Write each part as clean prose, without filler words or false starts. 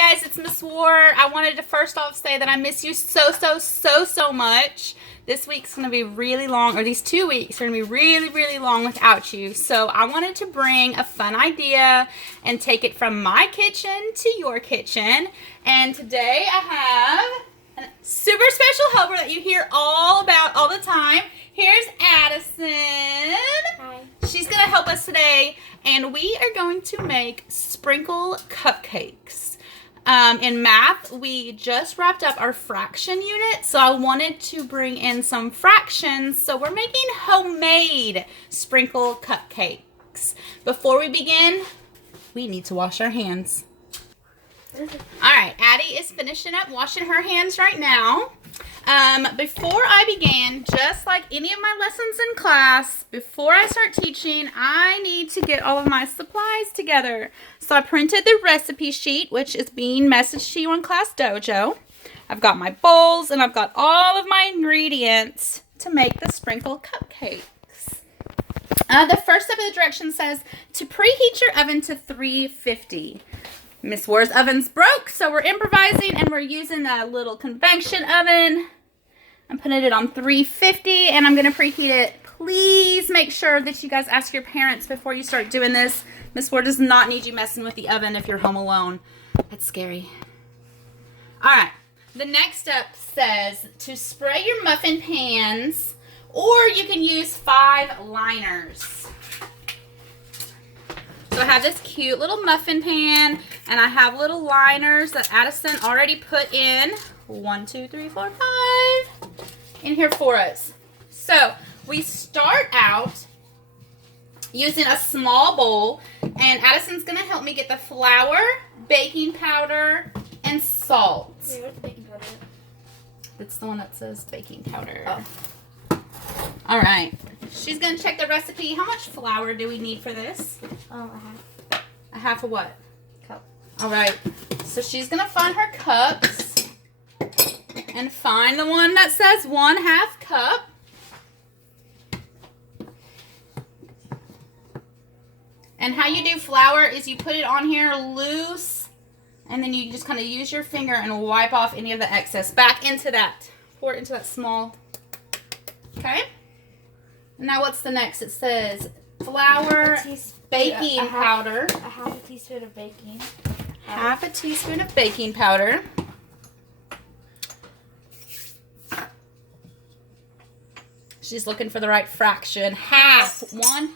guys, it's Miss Wahrer. I wanted to first off say that I miss you so much. This week's going to be really long, or these 2 weeks are going to be really long without you. So I wanted to bring a fun idea and take it from my kitchen to your kitchen. And today I have a super special helper that you hear all about all the time. Here's Addison. Hi. She's going to help us today, and we are going to make sprinkle cupcakes. In math, we just wrapped up our fraction unit, so I wanted to bring in some fractions, so we're making homemade sprinkle cupcakes. Before we begin, we need to wash our hands. Alright, Addie is finishing up washing her hands right now. Before I begin, just like any of my lessons in class, before I start teaching, I need to get all of my supplies together. So I printed the recipe sheet, which is being messaged to you on Class Dojo. I've got my bowls, and I've got all of my ingredients to make the sprinkle cupcakes. The first step of the direction says to preheat your oven to 350. Miss Wahre's oven's broke, so we're improvising, and we're using a little convection oven. I'm putting it on 350, and I'm going to preheat it. Please make sure that you guys ask your parents before you start doing this. Miss Wahrer does not need you messing with the oven if you're home alone. That's scary. All right. The next step says to spray your muffin pans, or you can use 5 liners. So I have this cute little muffin pan, and I have little liners that Addison already put in 1, 2, 3, 4, 5 in here for us. So we start out using a small bowl, and Addison's going to help me get the flour, baking powder, and salt. Wait, what's baking powder? It's the one that says baking powder. Oh. All right. She's going to check the recipe. How much flour do we need for this? A half. A half of what? Cup. All right. So she's going to find her cups and find the one that says 1/2 cup. And how you do flour is you put it on here loose, and then you just kind of use your finger and wipe off any of the excess back into that. Pour it into that small. Okay? Now what's the next? It says flour, baking powder. A half a teaspoon of baking. Half a teaspoon of baking powder. She's looking for the right fraction. Half. 1/2.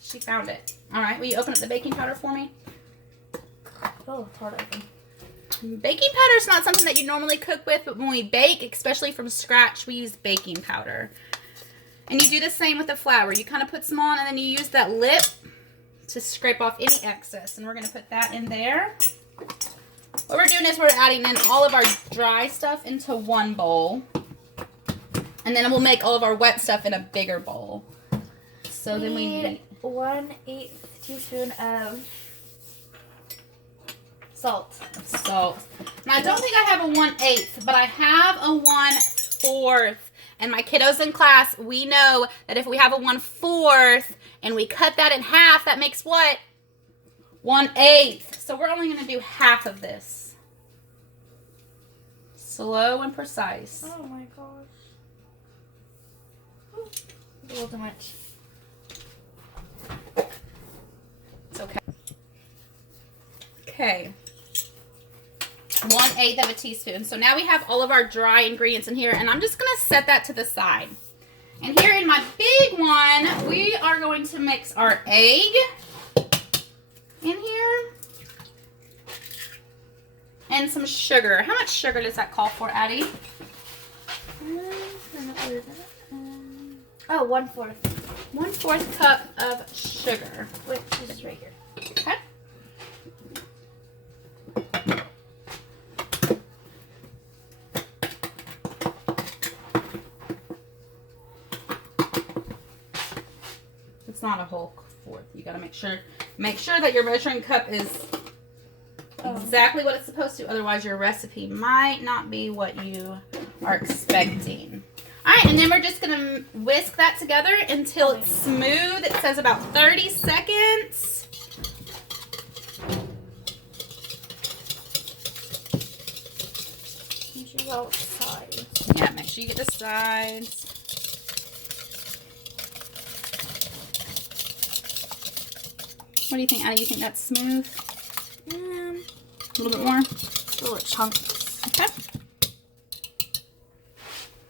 She found it. All right. Will you open up the baking powder for me? Oh, it's hard open. Baking powder is not something that you normally cook with, but when we bake, especially from scratch, we use baking powder. And you do the same with the flour. You kind of put some on, and then you use that lip to scrape off any excess. And we're going to put that in there. What we're doing is we're adding in all of our dry stuff into one bowl. And then we'll make all of our wet stuff in a bigger bowl. So then we need 1/8 teaspoon of salt. Salt. Now, I don't think I have a 1/8, but I have a 1/4. And my kiddos in class, we know that if we have a 1/4 and we cut that in half, that makes what? 1/8. So we're only going to do half of this. Slow and precise. Oh my gosh. A little too much. It's okay. Okay. 1/8 of a teaspoon. So now we have all of our dry ingredients in here, and I'm just going to set that to the side. And here in my big one, we are going to mix our egg in here and some sugar. How much sugar does that call for, Addie? Oh, 1/4. 1/4 cup of sugar. Which is right here. Okay. It's not a whole 1/4. You got to make sure that your measuring cup is exactly what it's supposed to. Otherwise, your recipe might not be what you are expecting. All right, and then we're just going to whisk that together until it's smooth. It says about 30 seconds. about sides? Yeah, make sure you get the sides. What do you think, Addie? You think that's smooth? A little bit more? Little chunks. Okay.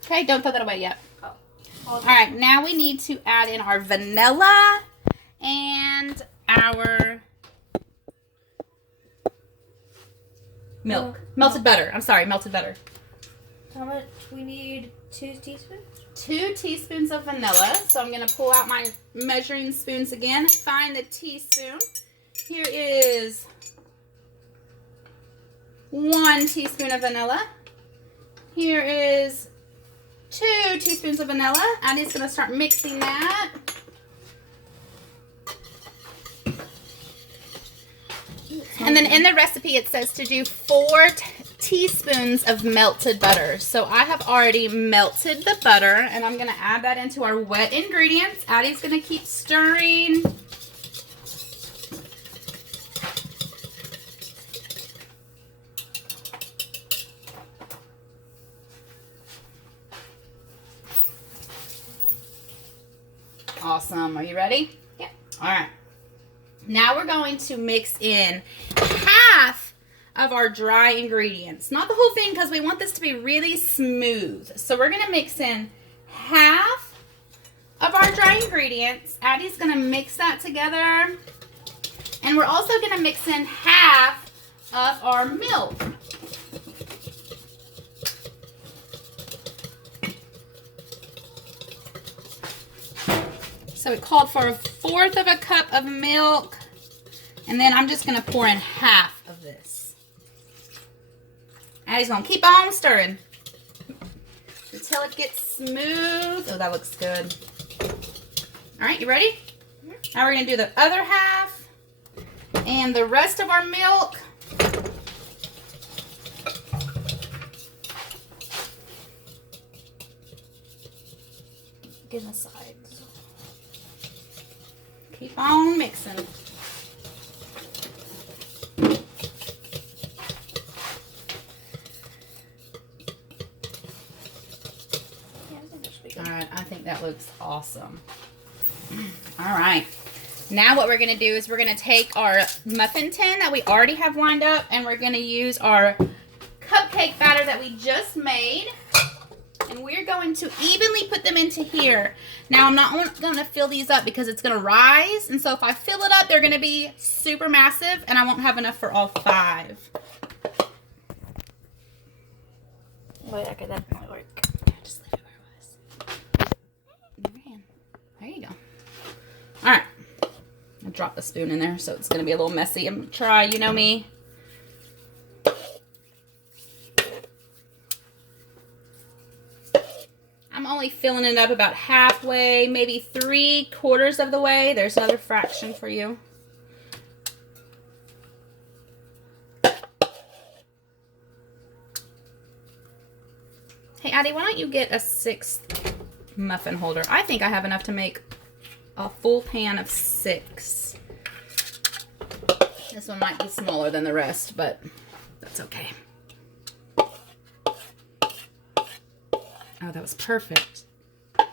Okay, don't throw that away yet. Oh. All right, now we need to add in our vanilla and our milk. Melted butter. I'm sorry, melted butter. How much? We need 2 teaspoons? 2 teaspoons of vanilla. So I'm going to pull out my measuring spoons again. Find the teaspoon. Here is 1 teaspoon of vanilla. Here is 2 teaspoons of vanilla. Addie's going to start mixing that. And then in the recipe it says to do 4 teaspoons of melted butter. So I have already melted the butter and I'm going to add that into our wet ingredients. Addie's going to keep stirring. Awesome. Are you ready? Yeah. All right. Now we're going to mix in half of our dry ingredients. Not the whole thing because we want this to be really smooth. So we're going to mix in half of our dry ingredients. Addie's going to mix that together. And we're also going to mix in half of our milk. So it called for 1/4 of a cup of milk. And then I'm just going to pour in half of this. Addie's going to keep on stirring until it gets smooth. Oh, that looks good. All right, you ready? Now we're going to do the other half and the rest of our milk. Get the sides. Keep on mixing. All right, I think that looks awesome. All right. Now what we're going to do is we're going to take our muffin tin that we already have lined up and we're going to use our cupcake batter that we just made. And we're going to evenly put them into here. Now, I'm not going to fill these up because it's going to rise. And so if I fill it up, they're going to be super massive and I won't have enough for all 5. Wait, okay, that might work. Yeah, just leave it where it was. In your hand. There you go. All right. I dropped the spoon in there, so it's going to be a little messy. I'm going to try, you know me. I'm only filling it up about halfway, maybe 3/4 of the way. There's another fraction for you. Hey, Addie, why don't you get a 6th muffin holder? I think I have enough to make a full pan of 6. This one might be smaller than the rest, but that's okay. Oh, that was perfect. All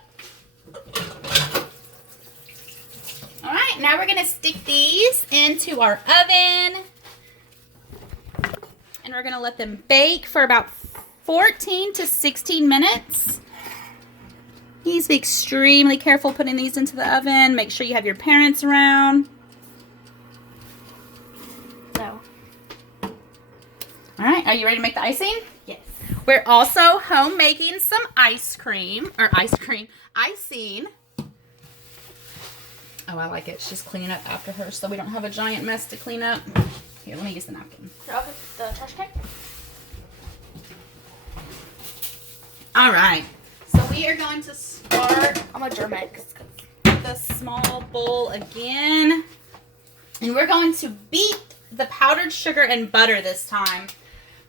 right, now we're going to stick these into our oven. And we're going to let them bake for about 14 to 16 minutes. Please be extremely careful putting these into the oven. Make sure you have your parents around. No. All right, are you ready to make the icing? Yes. We're also home making some icing. Oh, I like it. She's cleaning up after her so we don't have a giant mess to clean up. Here, let me use the napkin. Drop the trash can. All right. So we are going to start I'm a Germex. with the small bowl again. And we're going to beat the powdered sugar and butter this time.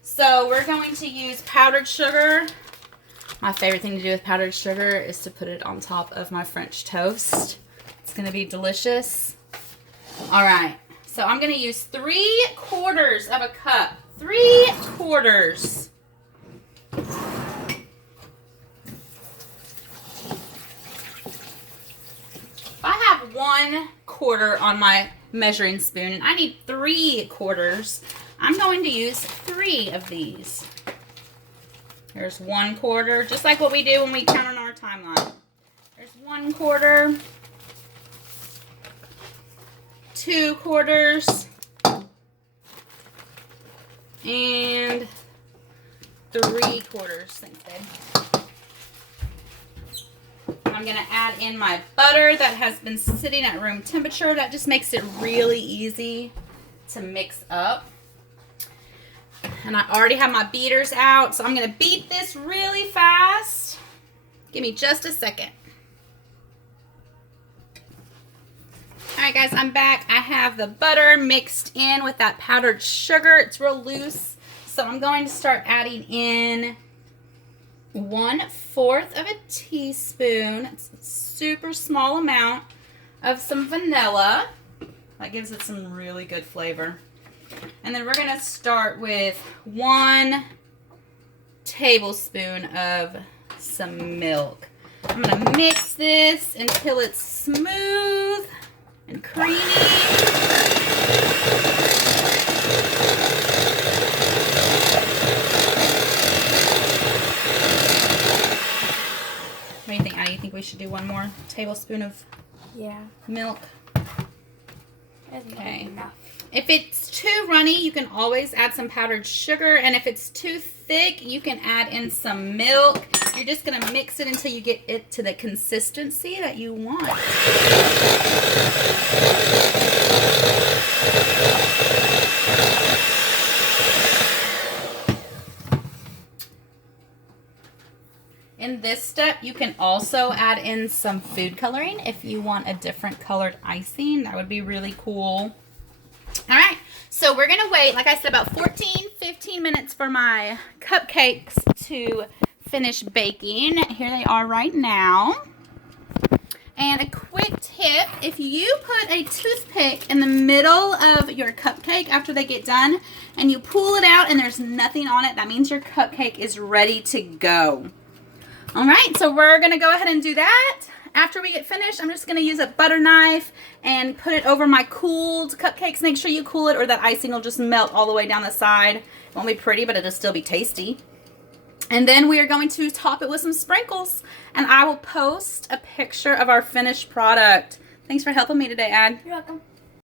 So we're going to use powdered sugar. My favorite thing to do with powdered sugar is to put it on top of my French toast. It's going to be delicious. All right. So I'm going to use 3/4 of a cup. 3/4. 1/4 on my measuring spoon, and I need 3/4. I'm going to use 3 of these. There's 1/4, just like what we do when we count on our timeline. There's 1/4, 2/4, and 3/4. Thanks, babe. I'm going to add in my butter that has been sitting at room temperature. That just makes it really easy to mix up. And I already have my beaters out, so I'm going to beat this really fast. Give me just a second. All right, guys, I'm back. I have the butter mixed in with that powdered sugar. It's real loose, so I'm going to start adding in 1/4 of a teaspoon. It's a super small amount of some vanilla. That gives it some really good flavor. And then we're going to start with 1 tablespoon of some milk. I'm going to mix this until it's smooth and creamy. What do you think, Addie? You think we should do 1 more tablespoon of milk? Okay. Enough. If it's too runny, you can always add some powdered sugar. And if it's too thick, you can add in some milk. You're just going to mix it until you get it to the consistency that you want. In this step, you can also add in some food coloring if you want a different colored icing. That would be really cool. All right, so we're going to wait, like I said, about 15 minutes for my cupcakes to finish baking. Here they are right now. And a quick tip, if you put a toothpick in the middle of your cupcake after they get done and you pull it out and there's nothing on it, that means your cupcake is ready to go. All right, so we're going to go ahead and do that. After we get finished, I'm just going to use a butter knife and put it over my cooled cupcakes. Make sure you cool it or that icing will just melt all the way down the side. It won't be pretty, but it'll still be tasty. And then we are going to top it with some sprinkles. And I will post a picture of our finished product. Thanks for helping me today, Ad. You're welcome.